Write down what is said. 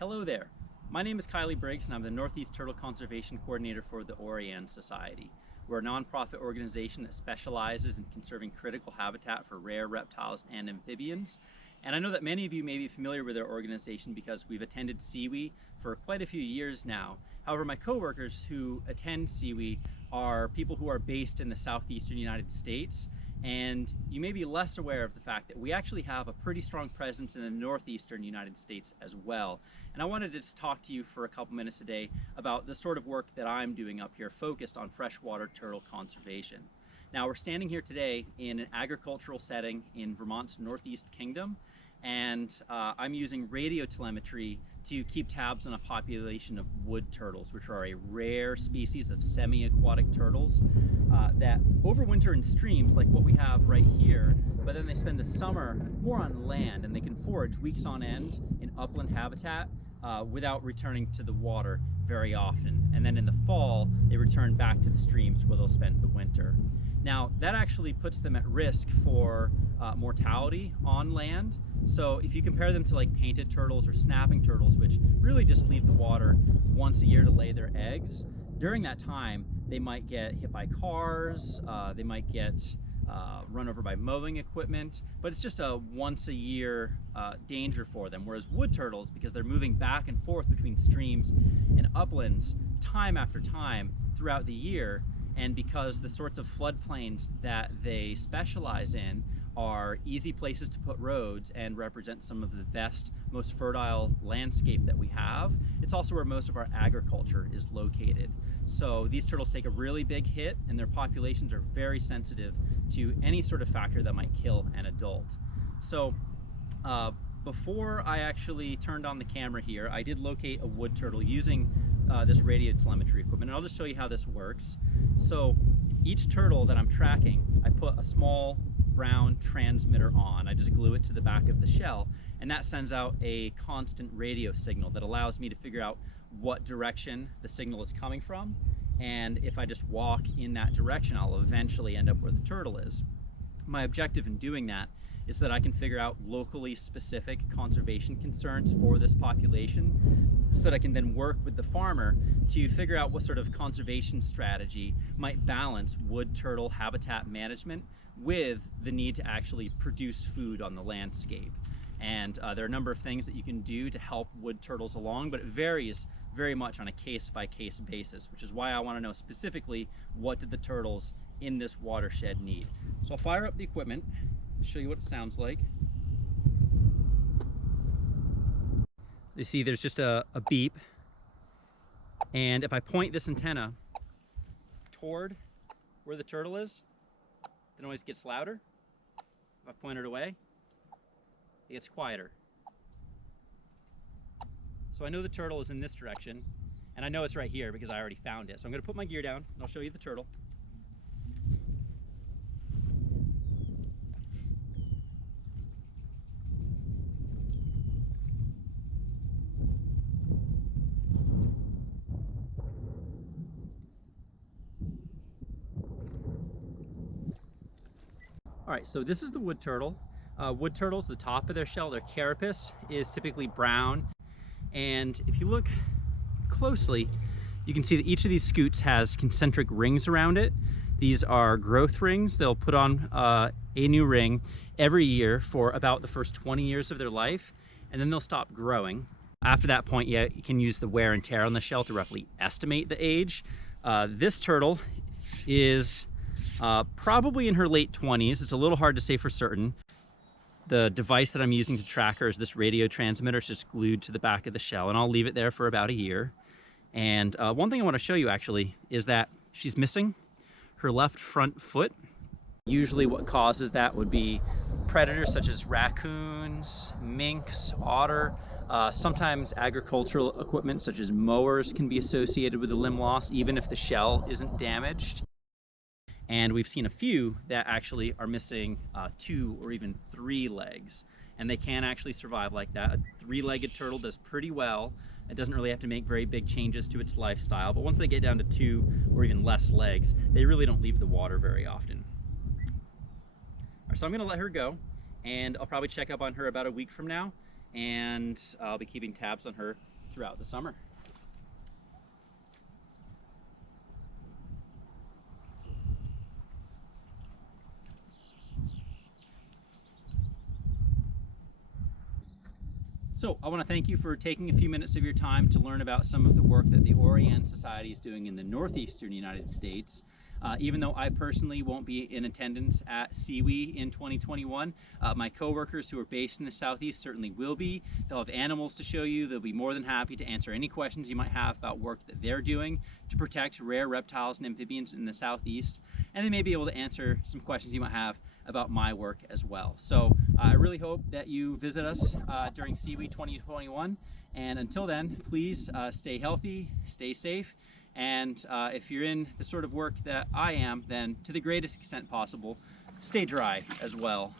Hello there. My name is Kiley Briggs and I'm the Northeast Turtle Conservation Coordinator for the Orianne Society. We're a nonprofit organization that specializes in conserving critical habitat for rare reptiles and amphibians. And I know that many of you may be familiar with our organization because we've attended SEWE for quite a few years now. However, my coworkers who attend SEWE are people who are based in the southeastern United States, and you may be less aware of the fact that we actually have a pretty strong presence in the northeastern United States as well. And I wanted to just talk to you for a couple minutes today about the sort of work that I'm doing up here focused on freshwater turtle conservation. Now, we're standing here today in an agricultural setting in Vermont's Northeast Kingdom, and I'm using radio telemetry to keep tabs on a population of wood turtles, which are a rare species of semi-aquatic turtles that overwinter in streams like what we have right here, but then they spend the summer more on land, and they can forage weeks on end in upland habitat without returning to the water very often. And then in the fall, they return back to the streams where they'll spend the winter. Now, that actually puts them at risk for mortality on land. So if you compare them to like painted turtles or snapping turtles, which really just leave the water once a year to lay their eggs, during that time, they might get hit by cars, they might get run over by mowing equipment, but it's just a once a year danger for them. Whereas wood turtles, because they're moving back and forth between streams and uplands time after time throughout the year, and because the sorts of floodplains that they specialize in are easy places to put roads and represent some of the best, most fertile landscape that we have, it's also where most of our agriculture is located. So these turtles take a really big hit, and their populations are very sensitive to any sort of factor that might kill an adult. So before I actually turned on the camera here, I did locate a wood turtle using this radio telemetry equipment, and I'll just show you how this works. So each turtle that I'm tracking, I put a small brown transmitter on. I just glue it to the back of the shell, and that sends out a constant radio signal that allows me to figure out what direction the signal is coming from, and if I just walk in that direction, I'll eventually end up where the turtle is. My objective in doing that is that I can figure out locally specific conservation concerns for this population, so that I can then work with the farmer to figure out what sort of conservation strategy might balance wood turtle habitat management with the need to actually produce food on the landscape. And there are a number of things that you can do to help wood turtles along, but it varies very much on a case-by-case basis, which is why I want to know specifically what did the turtles in this watershed need. So I'll fire up the equipment to show you what it sounds like. You see there's just a beep, and if I point this antenna toward where the turtle is, the noise gets louder. If I point it away, it gets quieter. So I know the turtle is in this direction, and I know it's right here because I already found it. So I'm going to put my gear down and I'll show you the turtle. All right, so this is the wood turtle. Wood turtles, the top of their shell, their carapace, is typically brown. And if you look closely, you can see that each of these scutes has concentric rings around it. These are growth rings. They'll put on a new ring every year for about the first 20 years of their life, and then they'll stop growing. After that point, yeah, you can use the wear and tear on the shell to roughly estimate the age. This turtle is probably in her late 20s. It's a little hard to say for certain. The device that I'm using to track her is this radio transmitter. It's just glued to the back of the shell, and I'll leave it there for about a year. And one thing I want to show you actually is that she's missing her left front foot. Usually what causes that would be predators such as raccoons, minks, otter. Sometimes agricultural equipment such as mowers can be associated with the limb loss, even if the shell isn't damaged. And we've seen a few that actually are missing 2 or even 3 legs. And they can actually survive like that. A 3-legged turtle does pretty well. It doesn't really have to make very big changes to its lifestyle. But once they get down to 2 or even less legs, they really don't leave the water very often. All right, so I'm gonna let her go, and I'll probably check up on her about a week from now and I'll be keeping tabs on her throughout the summer. So I want to thank you for taking a few minutes of your time to learn about some of the work that the Orianne Society is doing in the northeastern United States. Even though I personally won't be in attendance at CWE in 2021, my coworkers who are based in the southeast certainly will be. They'll have animals to show you. They'll be more than happy to answer any questions you might have about work that they're doing to protect rare reptiles and amphibians in the southeast. And they may be able to answer some questions you might have about my work as well. So I really hope that you visit us during CWE 2021. And until then, please stay healthy, stay safe, and if you're in the sort of work that I am, then to the greatest extent possible, stay dry as well.